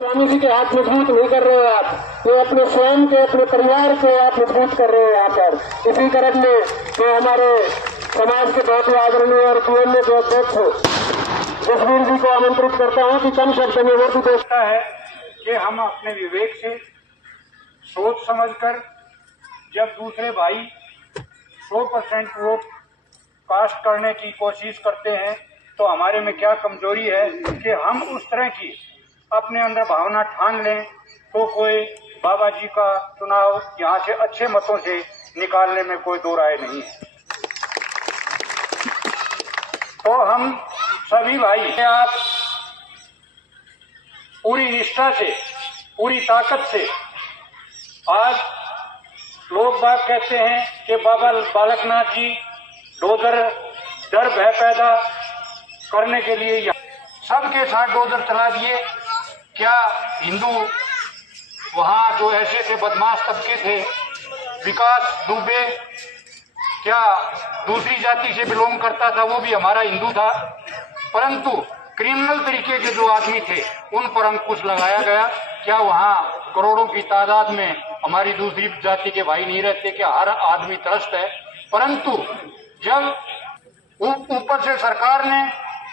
स्वामी जी के हाथ मजबूत नहीं कर रहे हो आप, ये अपने स्वयं के अपने परिवार के आप मजबूत कर रहे हो यहाँ पर। इसी कारण में तो हमारे समाज के बहुत ही आदरणीय और पीएमए के अध्यक्ष जसवीर जी को आमंत्रित करता हूँ कि कम शब्द में वो भी देखता है कि हम अपने विवेक से सोच समझकर जब दूसरे भाई 100% वोट कास्ट करने की कोशिश करते हैं तो हमारे में क्या कमजोरी है कि हम उस तरह की अपने अंदर भावना ठान लें तो कोई बाबा जी का चुनाव यहाँ से अच्छे मतों से निकालने में कोई दो राय नहीं है। तो हम सभी भाई आप पूरी निष्ठा से पूरी ताकत से आज लोग बात कहते हैं कि बाबा बालकनाथ जी डोजर डर भय पैदा करने के लिए सबके साथ डोजर चला दिए। क्या हिंदू वहां जो ऐसे थे बदमाश तबके थे, विकास दुबे क्या दूसरी जाति से बिलोंग करता था, वो भी हमारा हिंदू था, परंतु क्रिमिनल तरीके के जो आदमी थे उन पर अंकुश लगाया गया। क्या वहां करोड़ों की तादाद में हमारी दूसरी जाति के भाई नहीं रहते? क्या हर आदमी त्रस्त है? परंतु जब ऊपर से सरकार ने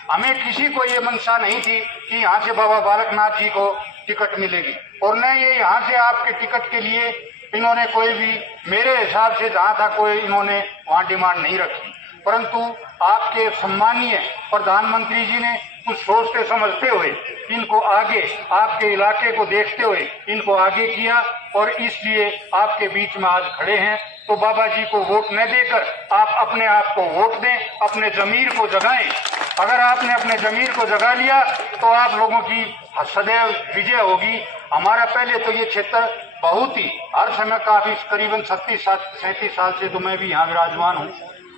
हमें किसी को ये मंशा नहीं थी कि यहाँ से बाबा बालकनाथ जी को टिकट मिलेगी, और न ये यहाँ से आपके टिकट के लिए इन्होंने कोई भी मेरे हिसाब से जहाँ था कोई इन्होंने वहाँ डिमांड नहीं रखी, परंतु आपके सम्मानीय प्रधानमंत्री जी ने कुछ सोचते समझते हुए इनको आगे आपके इलाके को देखते हुए इनको आगे किया और इसलिए आपके बीच में आज खड़े हैं। तो बाबा जी को वोट न देकर आप अपने आप को वोट दें, अपने जमीर को जगाएं। अगर आपने अपने जमीर को जगा लिया तो आप लोगों की सदैव विजय होगी। हमारा पहले तो ये क्षेत्र बहुत ही हर समय काफी करीबन 37 साल से तो मैं भी यहाँ विराजमान हूँ,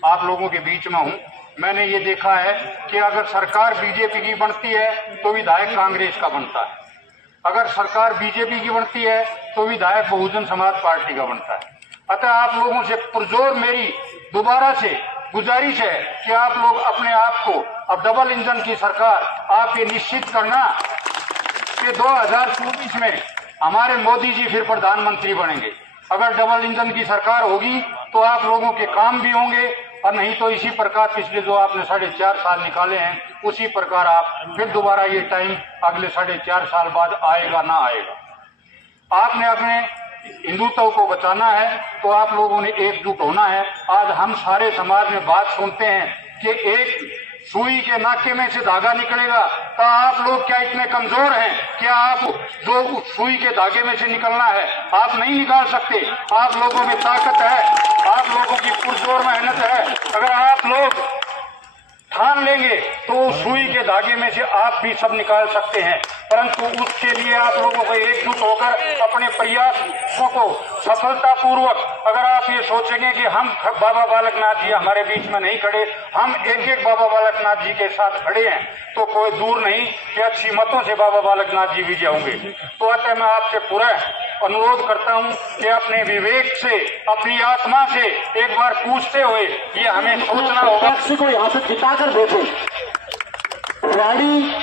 आप लोगों के बीच में हूँ। मैंने ये देखा है कि अगर सरकार बीजेपी की बनती है तो विधायक कांग्रेस का बनता है, अगर सरकार बीजेपी की बनती है तो विधायक बहुजन समाज पार्टी का बनता है। अतः आप लोगों से पुरजोर मेरी दोबारा से गुजारिश है कि आप लोग अपने आप को अब डबल इंजन की सरकार आप ये निश्चित करना कि 2024 में हमारे मोदी जी फिर प्रधानमंत्री बनेंगे। अगर डबल इंजन की सरकार होगी तो आप लोगों के काम भी होंगे, और नहीं तो इसी प्रकार पिछले जो आपने 4.5 साल निकाले हैं उसी प्रकार आप फिर दोबारा ये टाइम अगले 4.5 साल बाद आएगा ना आएगा। आपने अपने हिंदुत्व को बचाना है तो आप लोगों ने एकजुट होना है। आज हम सारे समाज में बात सुनते हैं कि एक सुई के नाके में से धागा निकलेगा, तो आप लोग क्या इतने कमजोर हैं? क्या आप जो सुई के धागे में से निकलना है आप नहीं निकाल सकते? आप लोगों में ताकत है, आप लोगों की पुरजोर मेहनत है। अगर आप लोग ठान लेंगे तो सुई के धागे में से आप भी सब निकाल सकते हैं, परंतु उसके लिए आप लोगों को एकजुट होकर अपने प्रयासों को सफलतापूर्वक अगर आप ये सोचेंगे कि हम बाबा बालकनाथ जी हमारे बीच में नहीं खड़े, हम एक एक बाबा बालकनाथ जी के साथ खड़े हैं, तो कोई दूर नहीं कि अच्छी मतों से बाबा बालकनाथ जी विजय होंगे। तो अतः मैं आपसे पूरा अनुरोध करता हूं कि अपने विवेक से अपनी आत्मा से एक बार पूछते हुए ये हमें सोचना होगा को यहाँ से जिताकर भेजें। भिवाड़ी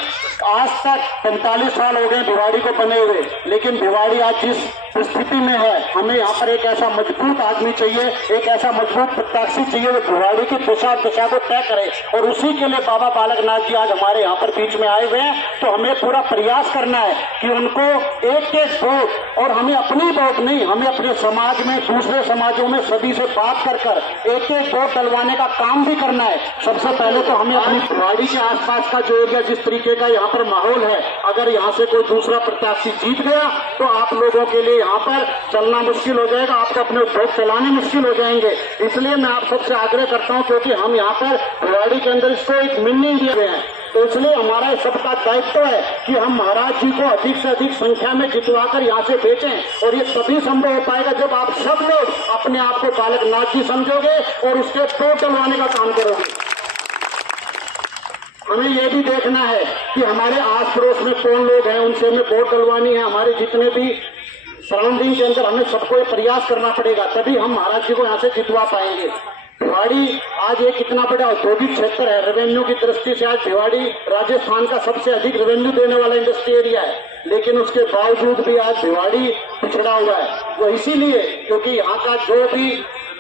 आज तक 45 साल हो गए भिवाड़ी को बने हुए, लेकिन भिवाड़ी आज जिस स्थिति में है, हमें यहाँ पर एक ऐसा मजबूत आदमी चाहिए, एक ऐसा मजबूत प्रत्याशी चाहिए जो भिवाड़ी की दिशा को तय करे, और उसी के लिए बाबा बालकनाथ जी आज हमारे यहाँ पर बीच में आए हुए हैं। तो हमें पूरा प्रयास करना है कि उनको एक एक वोट, और हमें अपनी वोट नहीं, हमें अपने समाज में दूसरे समाजों में सभी से बात कर एक एक वोट डलवाने का काम भी करना है। सबसे पहले तो हमें अपनी भिवाड़ी के आसपास का जो एरिया जिस तरीके का यहाँ पर माहौल है, अगर यहाँ से कोई दूसरा प्रत्याशी जीत गया तो आप लोगों के लिए यहाँ पर चलना मुश्किल हो जाएगा, आपको अपने वोट चलाने मुश्किल हो जाएंगे। इसलिए मैं आप सबसे आग्रह करता हूँ, क्योंकि हम यहाँ पर भिवाड़ी के अंदर इसको एक मीनिंग दिए गए हैं, तो इसलिए हमारा सबका दायित्व है कि हम महाराज जी को अधिक से अधिक संख्या में जितवाकर यहाँ से भेजें, और ये तभी संभव हो पाएगा जब आप सब लोग अपने आप को बालकनाथ जी समझोगे और उसके वोट डलवाने का काम करोगे। हमें ये भी देखना है कि हमारे आस पड़ोस में कौन लोग हैं, उनसे हमें वोट डलवानी है। हमारे जितने भी सराउंडिंग के अंदर हमें सबको प्रयास करना पड़ेगा, तभी हम महाराज जी को यहाँ से जितवा पाएंगे। भिवाड़ी आज एक इतना बड़ा औद्योगिक क्षेत्र है, रेवेन्यू की दृष्टि से आज भिवाड़ी राजस्थान का सबसे अधिक रेवेन्यू देने वाला इंडस्ट्री एरिया है, लेकिन उसके बावजूद भी आज भिवाड़ी पिछड़ा हुआ है। वो इसीलिए क्योंकि यहाँ का जो भी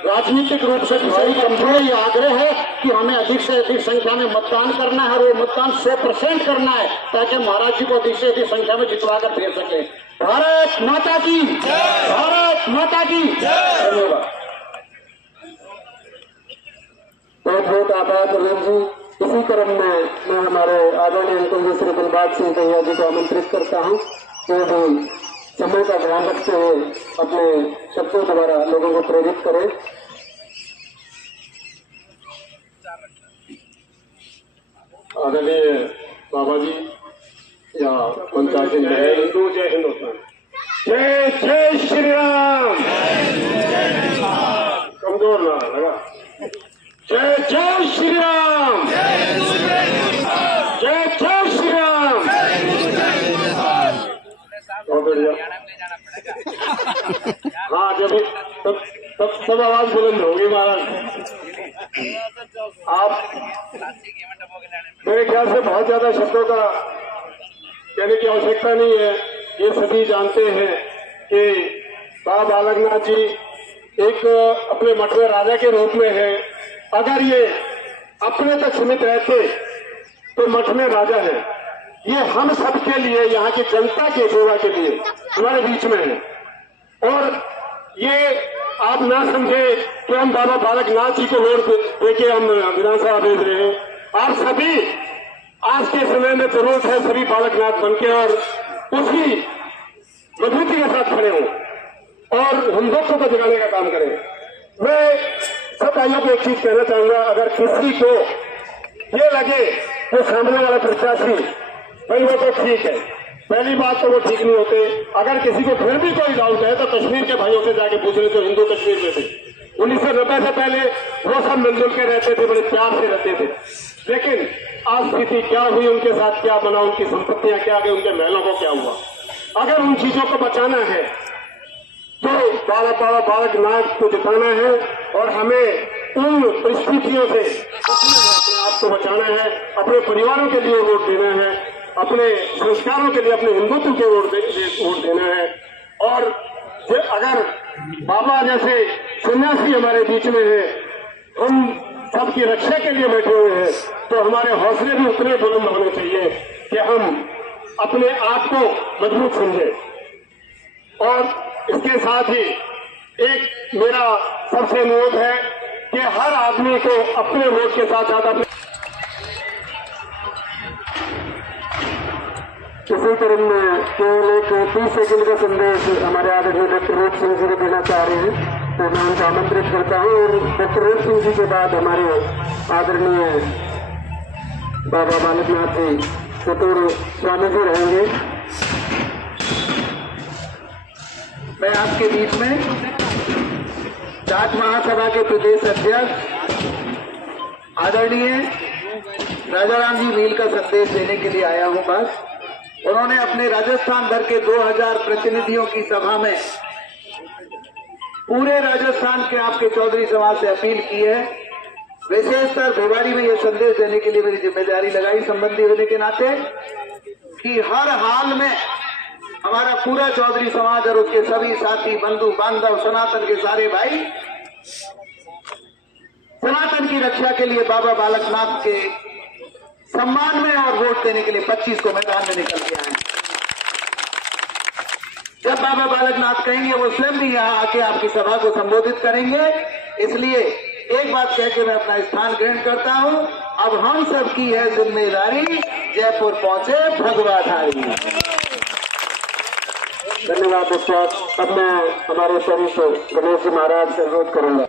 राजनीतिक रूप से भिवाड़ी कमजोर ये आग्रह है कि हमें अधिक से अधिक संख्या में मतदान करना है और वो मतदान 100% करना है ताकि महाराज जी को अधिक से अधिक संख्या में जितवा कर भेज सके। भारत माता की, भारत माता की धन्यवाद। बहुत बहुत आभार प्रवीण जी। इसी क्रम में मैं हमारे आदरणीय अंकल जी श्री दिलबाग सिंह दहिया जी को आमंत्रित करता हूँ कि भी समय का ध्यान रखते हुए अपने शब्दों द्वारा लोगों को प्रेरित करें। आदरणीय बाबा जी या पंचायत हिंदू, जय हिंदुस्तान, जय जय श्री राम। कमजोर ना लगा। जय जय श्री राम, जय जय श्री राम। बहुत बढ़िया। हाँ, जब सब आवाज बुलंद होगी महाराज। आप मेरे ख्याल से बहुत ज्यादा शब्दों का कहने की आवश्यकता नहीं है। ये सभी जानते हैं कि बाबा बालकनाथ जी एक अपने मठ में राजा के रूप में है। अगर ये अपने तक सीमित रहते तो मठ में राजा है। ये हम सबके लिए, यहाँ की जनता के सेवा के लिए हमारे बीच में है। और ये आप ना समझे कि हम बाबा बालकनाथ जी को वोट देके हम विधानसभा भेज रहे हैं। आप सभी आज के समय में जरूरत है सभी बालकनाथ बनके और उसी मजबूती के साथ खड़े हों और हिंदुत्व को जगाने का काम करें। मैं सब भाइयों को एक चीज कहना चाहूंगा, अगर किसी को ये लगे कि सामने वाला प्रत्याशी भाई वो तो ठीक है, पहली बात तो वो ठीक नहीं होते। अगर किसी को फिर भी कोई डाउट है तो कश्मीर के भाइयों से जाके पूछ ले जो हिंदू कश्मीर में थे। 1990 से पहले वो सब मिलजुल के रहते थे, बड़े प्यार से रहते थे। लेकिन आज स्थिति क्या हुई, उनके साथ क्या बना, उनकी संपत्तियां क्या गई, उनके महलों को क्या हुआ। अगर उन चीजों को बचाना है तो बाबा बालकनाथ को जिताना है और हमें उन परिस्थितियों से अपने आप को बचाना है, अपने परिवारों के लिए वोट देना है, अपने संस्कारों के लिए, अपने हिंदुत्व के वोट देना है। और अगर बाबा जैसे सन्यासी हमारे बीच में है, हम सबकी रक्षा के लिए बैठे हुए हैं, तो हमारे हौसले भी उतने बुलंद होने चाहिए कि हम अपने आप को मजबूत समझें। और इसके साथ ही एक मेरा सबसे अनुरोध है कि हर आदमी को अपने वोट के साथ साथ अपने इसी क्रम में केवल एक 30 सेकंड का संदेश हमारे आदरणीय डॉक्टर रूप सिंह जी को देना चाह रहे हैं, तो मैं उनको आमंत्रित करता हूँ। और डॉक्टर रूप सिंह जी के बाद हमारे आदरणीय बाबा बालकनाथ जी चतुर स्वामी जी रहेंगे। मैं आपके बीच में जाट महासभा के प्रदेश अध्यक्ष आदरणीय राजाराम जी मील का संदेश देने के लिए आया हूं। बस उन्होंने अपने राजस्थान भर के 2000 प्रतिनिधियों की सभा में पूरे राजस्थान के आपके चौधरी समाज से अपील की है। विशेषकर भिवाड़ी में यह संदेश देने के लिए मेरी जिम्मेदारी लगाई संबंधी होने के नाते कि हर हाल में हमारा पूरा चौधरी समाज और उसके सभी साथी बंधु बांधव सनातन के सारे भाई सनातन की रक्षा के लिए बाबा बालकनाथ के सम्मान में और वोट देने के लिए 25 को मैदान में निकल के आए। जब बाबा बालकनाथ कहेंगे वो स्वयं भी यहाँ आके आपकी सभा को संबोधित करेंगे। इसलिए एक बात कह के मैं अपना स्थान ग्रहण करता हूँ। अब हम सब की है जिम्मेदारी, जयपुर पहुंचे भगवाधारी। धन्यवाद दोस्तों। अब मैं हमारे सभी को गणेश जी महाराज से अनुरोध करूंगा।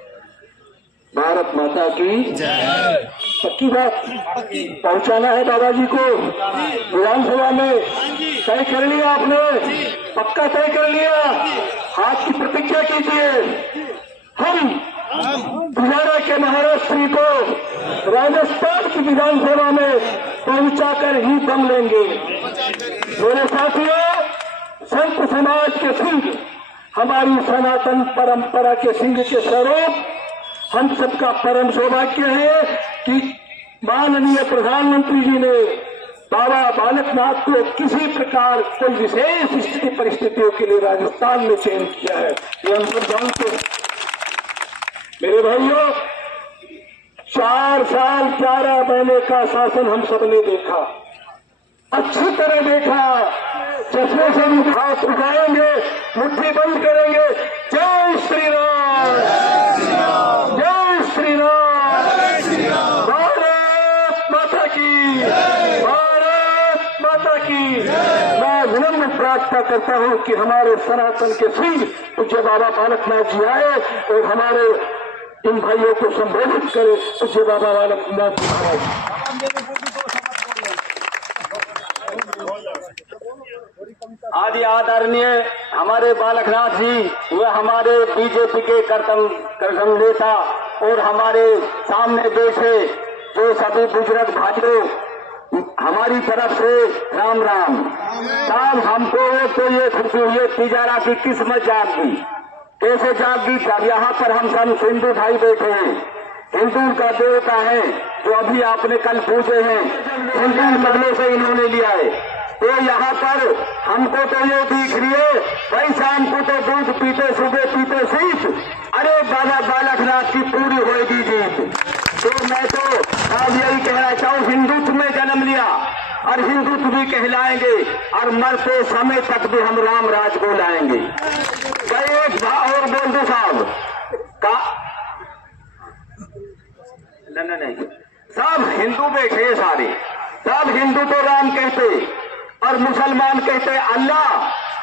भारत माता की जय। पक्की बात पहुंचाना है बाबा जी को विधानसभा में, तय कर लिया आपने, पक्का तय कर लिया। हाथ की प्रतिज्ञा कीजिए, हम बिहार के महाराष्ट्र को राजस्थान की विधानसभा में पहुंचाकर ही दम लेंगे। मेरे साथियों, संत समाज के सिंह, हमारी सनातन परंपरा के सिंह के स्वरूप हम सबका परम सौभाग्य है कि माननीय प्रधानमंत्री जी ने बाबा बालकनाथ को किसी प्रकार कोई विशेष स्थिति परिस्थितियों के लिए राजस्थान में चयन किया है, ये हम सब जानते हैं। मेरे भाइयों, 4 साल 11 महीने का शासन हम सबने देखा, अच्छी तरह देखा। चश्मे से भी हाथ उठाएंगे, मुट्ठी बंद करेंगे। जय श्री राम, जय श्री राम, भारत माता की, भारत माता की। मैं विनम्र प्रार्थना करता हूं कि हमारे सनातन के सिंह पूज्य बाबा बालकनाथ जी आए और हमारे इन भाइयों को संबोधित करे। पूज्य बाबा बालकनाथ जी महाराज। आदि आदरणीय हमारे बालकनाथ जी वे हमारे बीजेपी के करतम नेता और हमारे सामने बैठे जो सभी बुजुर्ग भाइयों, हमारी तरफ से राम राम। साहब, हमको तो ये खुशी हुई तिजारा की किस्मत जाग गई। कैसे जाग गई? जब यहाँ पर हम सब हिंदू भाई बैठे हैं, हिंदू का देवता है जो अभी आपने कल पूछे हैं, हिंदू बदले से इन्होंने लिया है। तो यहाँ पर हमको तो ये दिख रही है भाई, शाम को तो दूध पीते, सुबह पीते शीत, अरे बाबा बालकनाथ की पूरी होगी जीत। तो मैं तो अब यही कहना चाहूँ, हिंदुत्व में जन्म लिया और हिंदुत्व भी कहलाएंगे और मरते समय तक भी हम राम राज को लाएंगे। भाई एक और बोल दो साहब का नहीं, सब हिंदू बैठे सारे, सब हिंदू तो राम कहते और मुसलमान कहते अल्लाह।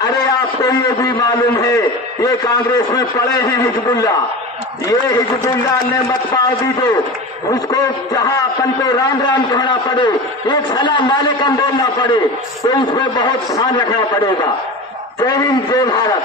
अरे आपको ये भी मालूम है, ये कांग्रेस में पड़े हैं हिजबुल्ला, ये हिजबुल्ला ने मतवादी जो उसको जहां अपन को राम राम कहना पड़े, एक सलाम वालेकुम बोलना पड़े, तो इसमें बहुत ध्यान रखना पड़ेगा। जय हिंद, जय भारत।